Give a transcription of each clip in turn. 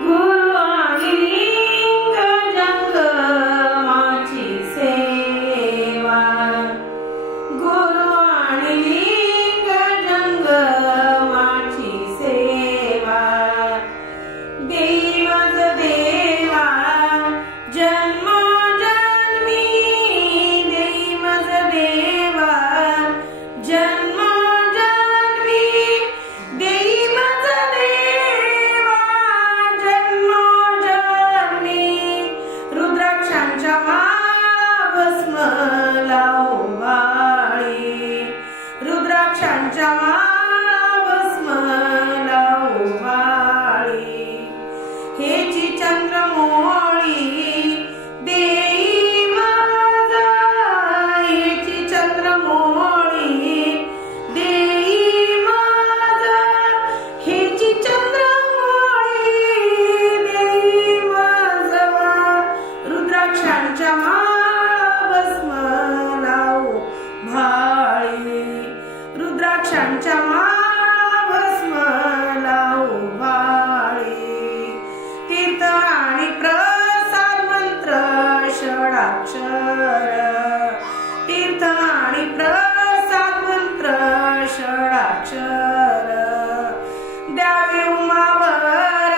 गुरु आणि लिंग जंगमाची सेवा, गुरु आणि लिंग जंगमाची सेवा, देई माझ देवा जन्मोजन्मी, देई माझ देवा जन्मोजन्मी, देई माझ देवा जन्मोजन्मी, रुद्राक्षांच्या माळा भस्म लावू वाळी, रुद्राक्षांच्या माळा भस्म लावू वाळी, हेची चंद्रमोळी देई माझा, हेची चंद्रमोळी देई माझा, हेची चंद्रमोळी देई माझा, रुद्राक्षांच्या माळा भस्म लावू भाळी, रुद्राक्षांच्या माळा भस्म लावू भाळी, तीर्थ आणि प्रसाद मंत्र षडाक्षर, तीर्थ आणि प्रसाद मंत्र षडाक्षर, द्यावे उमावर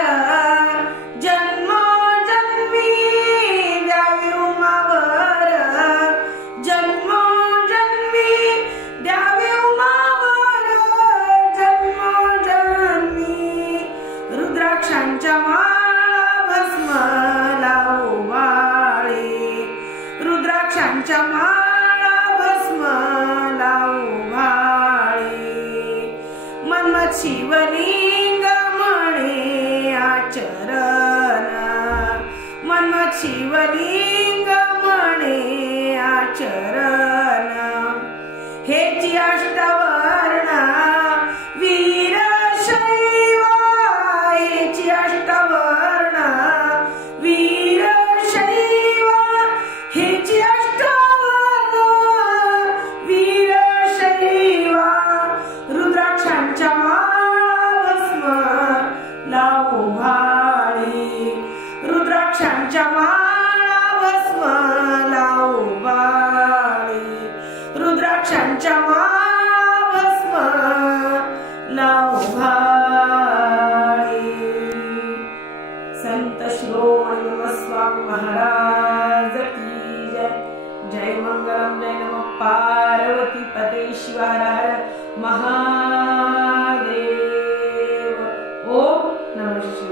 जन्मोजन्मी, द्यावे उमावर जन्मोजन्मी, द्यावे उमावर जन्मोजन्मी, रुद्राक्षांच्या माळा भस्म लावू वाळी, रुद्राक्षांच्या माळा भस्म लावू वाळी, मन्मथ शिवलिंग म्हणे आचरण, मन्मथ शिवलिंग म्हणे आचरण, हेची अष्टवर्ण वीरशैव, हेची अष्टवर्ण वीरशैव, हेची अष्टवर्ण वीरशैव, रुद्राक्षांच्या माळा भस्म लावू भाळी, रुद्राक्षांच्या माळा भस्म लावू भाळी, रुद्राक्षांच्या माळा भस्म लावू भाळी. संत शिरोमणी स्वामी महाराज की जय. जय मंगलम, जय नमः पार्वती पते शिव हर हर महादेव. ओम नमः शिवाय.